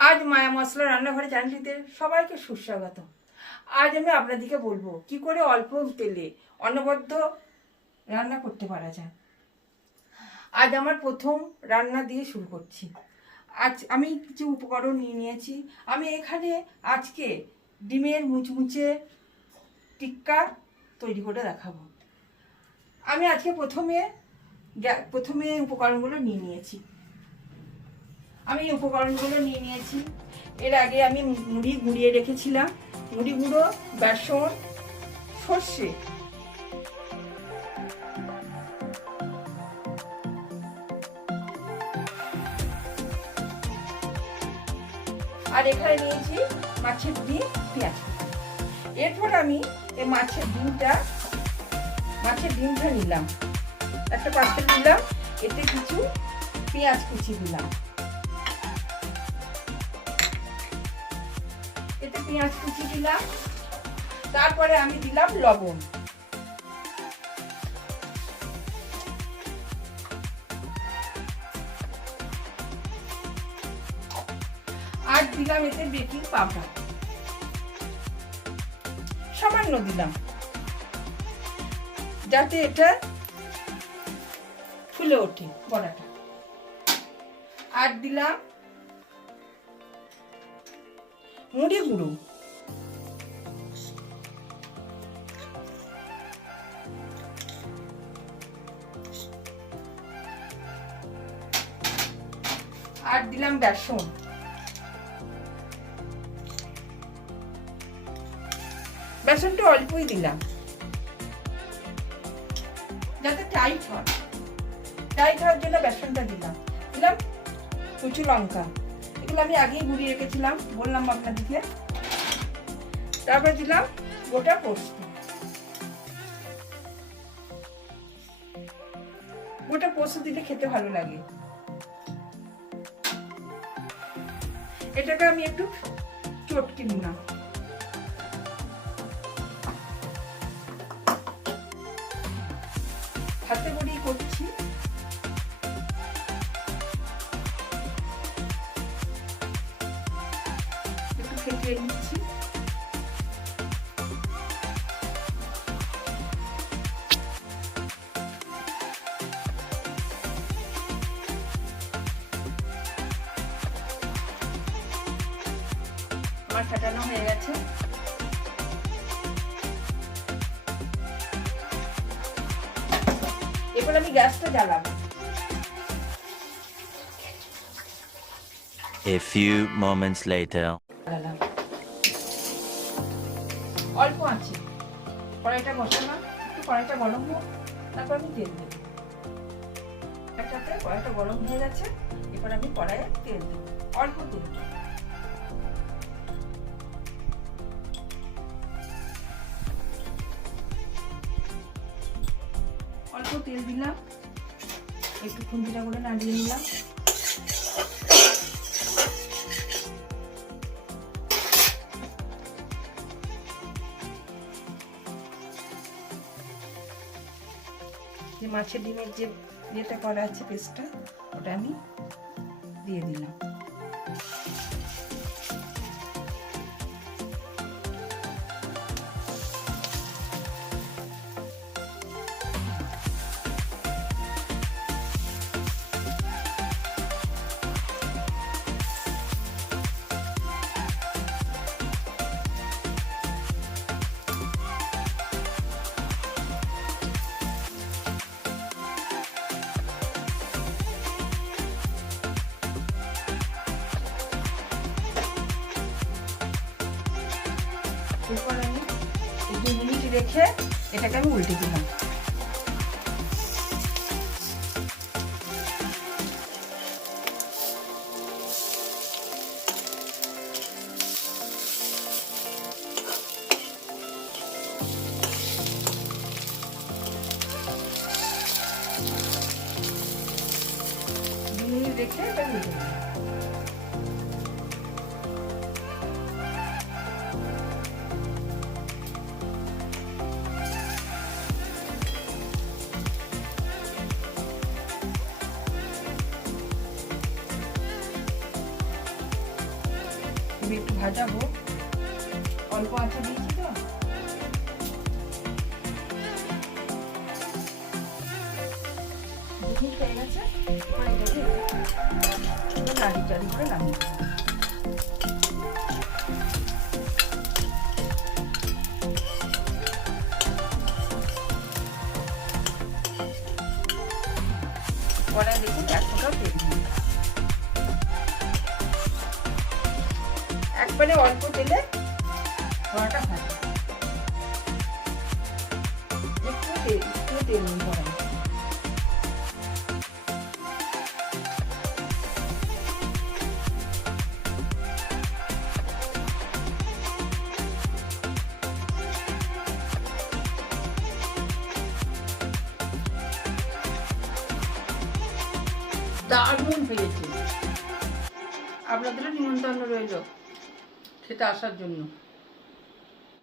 আজ মায়া মশলা রান্নাঘরে চ্যানেলটিতে সবাইকে সুস্বাগত। আজ আমি আপনাদেরকে বলবো কি করে অল্প তেলে অনবদ্য রান্না করতে পারা যায়। আজ আমার প্রথম রান্না দিয়ে শুরু করছি। আজ আমি কিছু উপকরণ নিয়ে নিয়েছি। আমি এখানে আজকে ডিমের মুচমুচে টিক্কা তৈরি করে দেখাবো। আমি আজকে প্রথমে উপকরণগুলো নিয়ে নিয়েছি। এর আগে আমি মুড়ি গুঁড়িয়ে রেখেছিলাম। মুড়ি গুঁড়ো, বেসন, সর্ষে, আর এখানে নিয়েছি মাছের ডিম, পেঁয়াজ। এরপর আমি এই মাছের ডিমটা নিলাম, একটা পাত্রে নিলাম, এতে কিছু পেঁয়াজ কুচি দিলাম, তারপরে আমি দিলাম লবণ, আর দিলাম এতে বেকিং পাউডার, সামান্য দিলাম যাতে এটা ফুলে ওঠে বড়াটা। আর দিলাম মুড়ি গুঁড়ো, আর দিলাম বেসন। বেসনটা অল্পই দিলাম যাতে টাইট হওয়ার জন্য বেসনটা দিলাম কুচি লঙ্কা, এগুলো আমি আগেই গুঁড়িয়ে রেখেছিলাম, বললাম আপনাদেরকে। তারপর দিলাম গোটা পোস্ত দিলে খেতে ভালো লাগে। এটাকে আমি একটু চটকে নিলাম। হাতে করেই করছি। একটু ফেটিয়ে নিচ্ছি। আমার ফাটানো হয়ে গেছে। এবার আমি গ্যাসটা জ্বালাবো। A few moments later. অল্প আছে কড়াইটা বসালাম, একটু কড়াইটা গরম হোক, তারপর আমি তেল দেব। কড়াইটা গরম হয়ে গেছে, এবার আমি কড়াইয়ে তেল দেব, অল্প তেল। অল্প তেল দিলাম, একটু খুন্তিটা করে নাড়িয়ে নিলাম। যে মাছের ডিমের যে ইয়েটা করা আছে পেস্টটা, ওটা আমি দিয়ে দিলাম। এরপর আমি 2 মিনিট রেখে এটাকে আমি উল্টে দিলাম। রেখে এটা উল্টে দিলাম। আমি একটু ভাজাবো, অল্প আঁচে দিয়েছি তো। দেখি হয়ে গেছে, এবার এটাকে নাড়ি চাড়ি করে নামিয়ে দেবো। কড়াই দেখুন এক ফোঁটাও তেল নেই, একবারে অল্প তেলে কড়াটা ভাজা, একটু তেল নেই কড়াই। দারুণ হয়েছে, আপনাদেরও নিমন্ত্রণ রইল খেতে আসার জন্য।